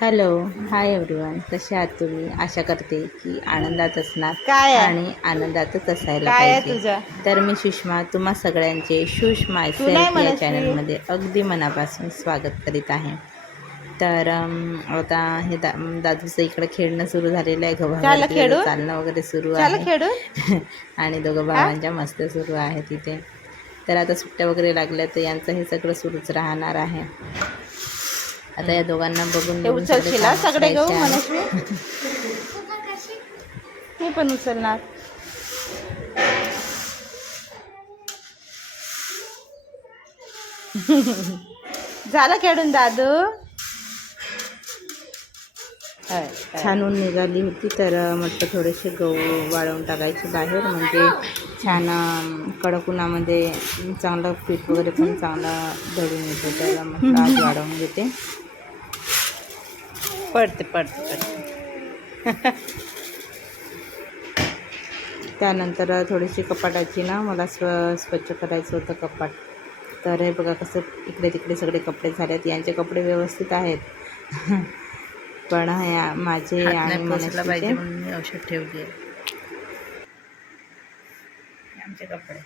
Hello, hi everyone. कसे आहात तुम्ही? आशा करते की आनंदात असणार काय आहे आणि आनंदातच असायला काय आहे पाहिजे. तुझं? तर मी सुषमा तुम्हा सगळ्यांचे शूश माय तू नाही सेल्फ या मनस्वी. चॅनलमध्ये अगदी मनापासून स्वागत करीत आहे. तर आता हे दादूचं इकडं खेळणं सुरू झालेलं आहे. झालं गव्हावरती त्याचं खेळून चालणं वगैरे सुरू झालं आहे. खेळून आणि दोघं हा भावांच्या मस्त्या सुरू आहे तिथे. तर आता सुट्ट्या वगैरे लागल्या तर यांचं हे सगळं सुरूच राहणार आहे. आता या दोघांना बघून ते बघून सगळे उचलशील हा कामं सगळे गहू करायचे मनस्वी. आहे. मी पण उचलणार. झालं खेळून दादू. होय, होय. छान ऊन निघाली होती तर म्हटलं थोडेसे गहू वाळवून टाकायचे बाहेर, म्हणजे छान कडक उन्हामध्ये चांगलं पीठ वगैरे पण चांगलं दळून येतं. त्याला म्हटलं आज वाळवून घेते. पडते पडते पडते. त्यानंतर थोडीशी कपाटाची ना मला स्वच्छ करायचं होतं कपाट. तर हे बघा कसं इकडे तिकडे सगळे कपडे झालेत. यांचे कपडे व्यवस्थित आहेत. पण हे माझे हात आणि नाही पोचला मनस्वीचे पाहिजे म्हणून मी औषध ठेवली आहे. आमचे कपडे.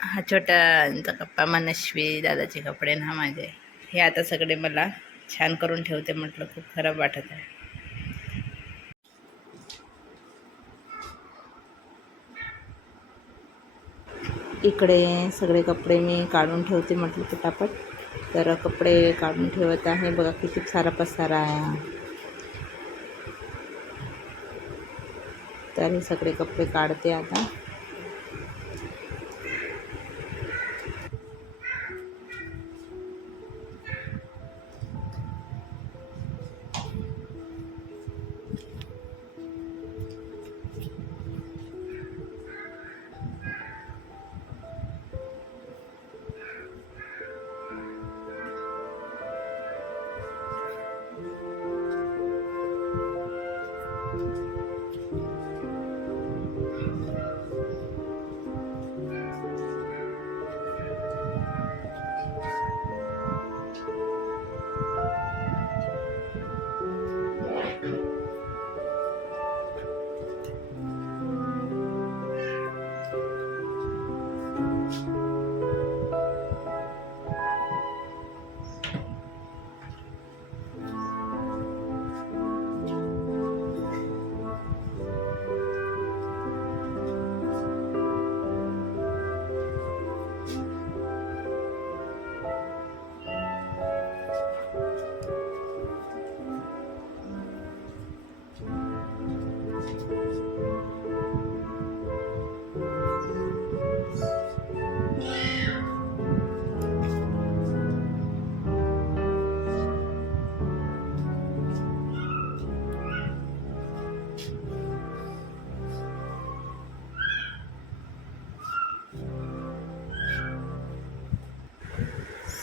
हा छोटांचा कप्पा मनस्वी दादाचे कपडे ना माझे. हे आता सगळे मला छान करून ठेवते. म्हटलं खूप खराब वाटत आहे. इकडे सगळे कपडे मी काढून ठेवते म्हटलं पटापट. तर कपडे काढून ठेवत आहे. बघा किती सारा पसारा आहे. तर हे सगळे कपडे काढते आता.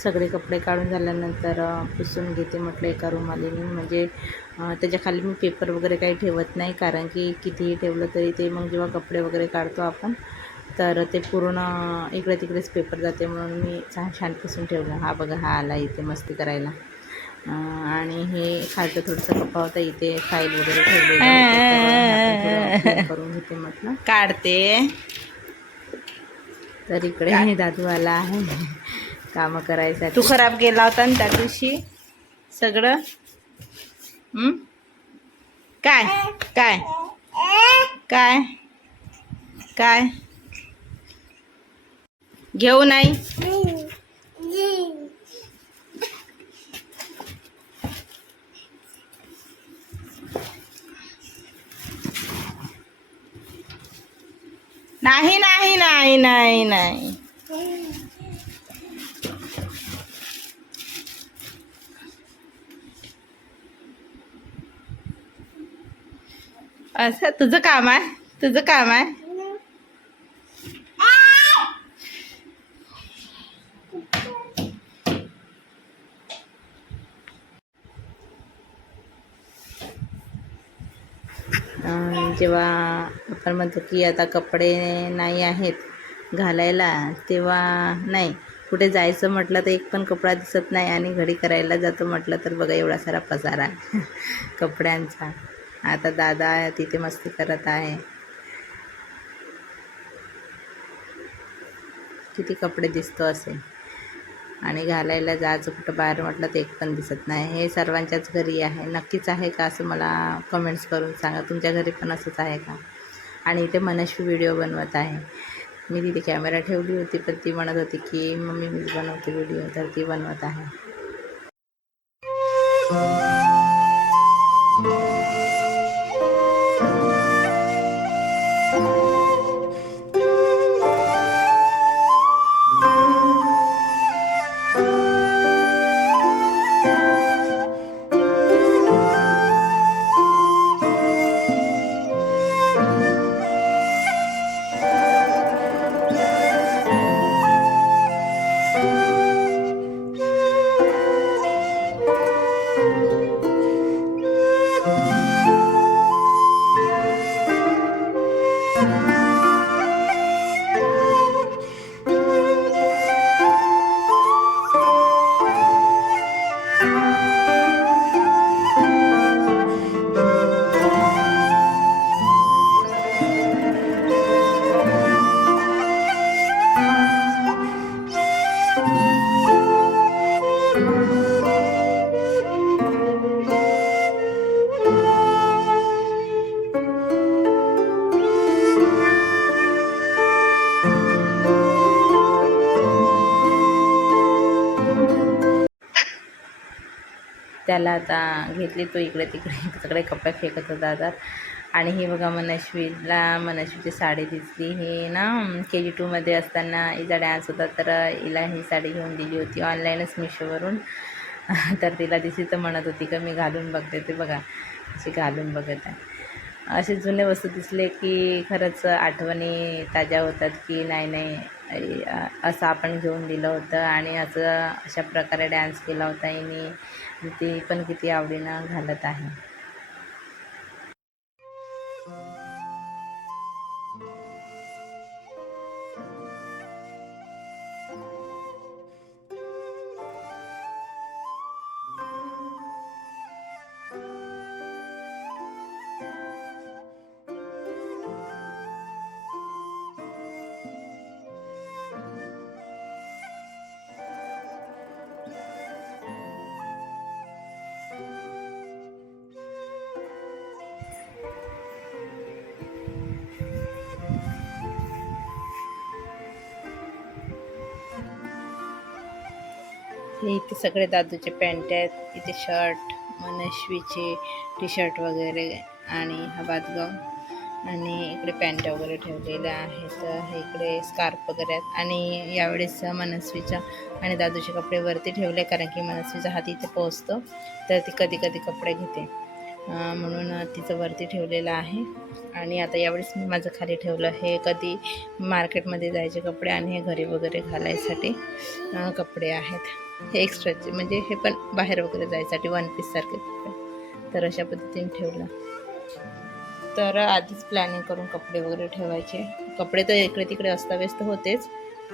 सगळे कपडे काढून झाल्यानंतर पुसून घेते म्हटलं एका रुमालीने. म्हणजे त्याच्या खाली मी पेपर वगैरे काही ठेवत नाही, कारण की कितीही ठेवलं तरी ते मग जेव्हा कपडे वगैरे काढतो आपण तर ते पूर्ण इकडे तिकडेच पेपर जाते. म्हणून मी छान छान पुसून ठेवलं. हा बघा, हा आला इथे मस्ती करायला. आणि हे खालचं थोडंसं कप्पा होता, इथे फाईल वगैरे ठेवलेलं होतं. तर आपण थोडं क्लीन करून घेते म्हटलं. काढते. तर इकडे हे दादू आला आहे कामं करायसाठी. तू खराब केला होता ना त्या दिवशी सगळं. काय काय काय काय घेऊ नाही. नाही नाही नाही नाही नाही. असं तुझं काम आहे. तुझं काम आहे. जेव्हा आपण म्हणतो की आता कपडे नाही आहेत घालायला, तेव्हा नाही, कुठे जायचं म्हटलं तर एक पण कपडा दिसत नाही, आणि घडी करायला जातो म्हटलं तर बघा एवढा सारा पसारा आहे कपड्यांचा. आता दादा तिथे मस्ती करत आहे. किती कपडे दिसतो असे, आणि घालायला जायचं कुठं बाहेर म्हटलं तर एक पण दिसत नाही. हे सर्वांच्याच घरी आहे, नक्कीच आहे का असं मला कमेंट्स करून सांगा. तुमच्या घरी पण असंच आहे का? आणि इथे मनस्वी व्हिडिओ बनवत आहे. मी तिथे कॅमेरा ठेवली होती, पण ती म्हणत होती की मम्मी मीच बनवते व्हिडिओ, तर ती बनवत आहे. त्याला आता घेतली, तो इकडे तिकडे सगळे कपडे फेकत होता आता. आणि ही बघा मनस्वीची साडी दिसली. ही ना KG2मध्ये असताना हिचा डान्स होता, तर हिला ही साडी घेऊन दिली होती ऑनलाईनच मिशोवरून. तर तिला दिसली तर म्हणत होती का मी घालून बघते. ते बघा अशी घालून बघत आहे. असे जुने वस्तू दिसले की खरंच आठवणी ताज्या होतात की नाही असं आपण घेऊन दिलं होतं, आणि अशा प्रकारे डान्स केला होता हिने. ती पण किती आवडीनं घालत आहे. हे इथे सगळे दादूचे पॅन्ट आहेत, इथे शर्ट, मनस्वीचे टी-शर्ट वगैरे, आणि हा बादगाव, आणि इकडे पॅन्ट वगैरे ठेवलेल्या आहेत. हे इकडे स्कार्फ वगैरे आहेत. आणि यावेळेस मनस्वीच्या आणि दादूचे कपडे वरती ठेवले, कारण की मनस्वीचा हात इथे पोहोचतो, तर ती कधी कधी कपडे घेते, म्हणून तिचं वरती ठेवलेलं आहे. आणि आता यावेळेस मी माझं खाली ठेवलं. हे कधी मार्केटमध्ये जायचे कपडे, आणि हे घरी वगैरे घालायसाठी कपडे आहेत. हे एक्स्ट्राचे, म्हणजे हे पण बाहेर वगैरे जायसाठी वन पीससारखे कपडे. तर अशा पद्धतीने ठेवलं. तर आधीच प्लॅनिंग करून कपडे वगैरे ठेवायचे. कपडे तर इकडे तिकडे अस्ताव्यस्त होतेच,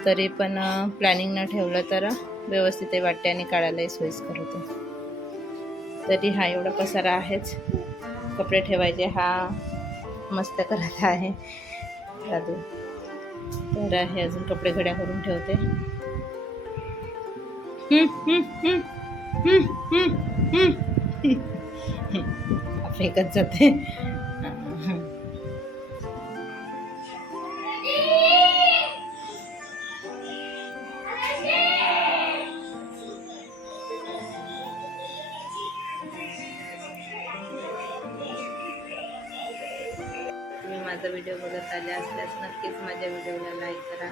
तरी पण प्लॅनिंग न ठेवलं तर व्यवस्थितही वाटते आणि काढायलाही सोयीस्कर होते. तरी हा एवढा पसारा आहेच. कपडे ठेवायचे हा मस्त करत आहे दादू. तर हे अजून कपडे घड्या करून ठेवते. फेकत जाते. तुम्ही माझा व्हिडिओ बघत आले असल्यास नक्कीच माझ्या व्हिडिओला लाईक करा.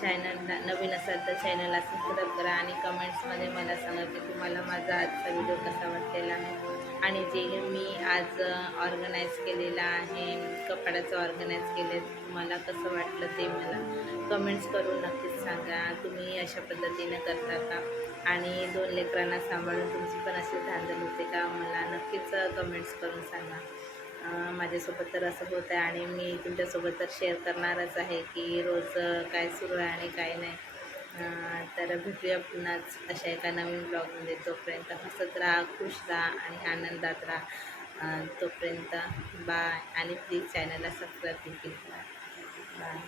चॅनलला नवीन असाल तर चॅनलला सबस्क्राईब करा, आणि कमेंट्समध्ये मला सांगा की तुम्हाला माझा आजचा व्हिडिओ कसा वाटलेला आहे. आणि जे मी आज ऑर्गनाईज केलेलं आहे, कपड्याचं ऑर्गनाईज केलं, तुम्हाला कसं वाटलं ते मला कमेंट्स करून नक्कीच सांगा. तुम्ही अशा पद्धतीनं करता का, आणि 2 लेकरांना सांभाळून तुमची पण अशी धांदल होते का, मला नक्कीच कमेंट्स करून सांगा. माझ्यासोबत तर असं होत आहे, आणि मी तुमच्यासोबत तर शेअर करणारच आहे की रोज काय सुरू आहे आणि काय नाही. तर भेटूया पुन्हाच अशा एका नवीन ब्लॉगमध्ये. तोपर्यंत हसत राहा, खुश राहा आणि आनंदात राहा. तोपर्यंत बाय. आणि प्लीज चॅनलला सबस्क्राईब देखील करा. बाय.